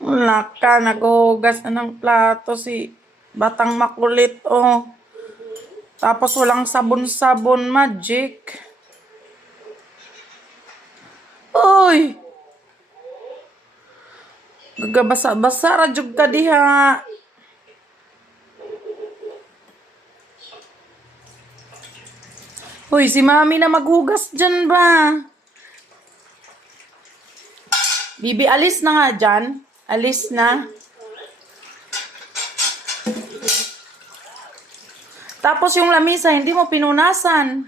Wala ka, naghuhugas na ng plato si Batang Makulit, oh. Tapos walang sabon-sabon, magic. Uy! Gagabasa-basa, radyog ka diha. Uy, si Mami na maghugas dyan ba? Bibi, alis na nga dyan. Alis na. Tapos yung lamisa, hindi mo pinunasan.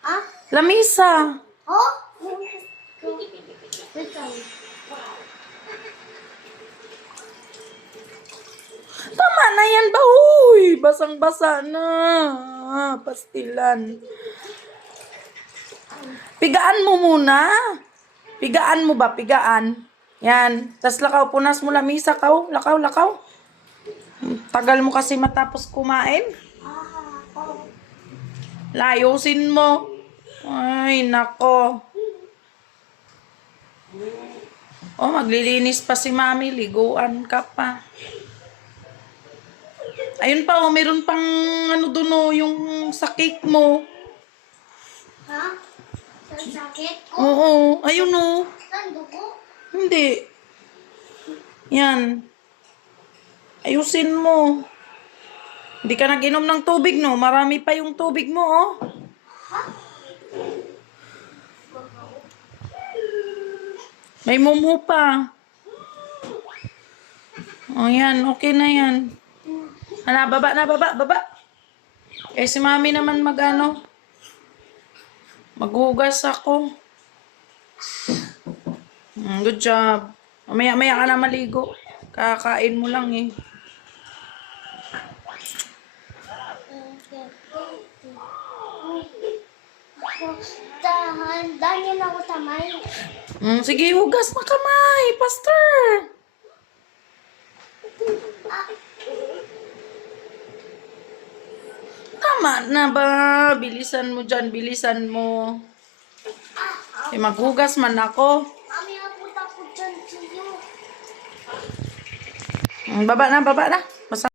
Ah? Lamisa. Oh? Tama na yan ba? Uy, basang-basa na. Pastilan. Pigaan mo muna. Pigaan mo ba? Pigaan. Yan. Tas lakaw, punas mo lamisa, kaw. Lakaw, lakaw. Tagal mo kasi matapos kumain. Layusin mo. Ay, nako. Oh, maglilinis pa si Mami. Liguan ka pa. Ayun pa, oh, meron pang ano doon, oh, yung sa cake mo. Ha? Saan sakit ko? Oo, ayun, oh. Saan dugo? Hindi. Yan. Ayusin mo. Hindi ka nag-inom ng tubig, no? Marami pa yung tubig mo, oh. May mumho pa. Oh, yan. Okay na yan. Hala, baba na, baba. Eh, si Mami naman mag-ano. Maghugas ako. Good job. Mamaya ka na maligo. Kakain mo lang eh. Dahil ako tamay. Sige, hugas na kamay, Pastor. Tama na ba? Bilisan mo dyan, bilisan mo. Eh, maghugas man ako. Mami, ako takot dyan sa'yo. Baba na, baba na.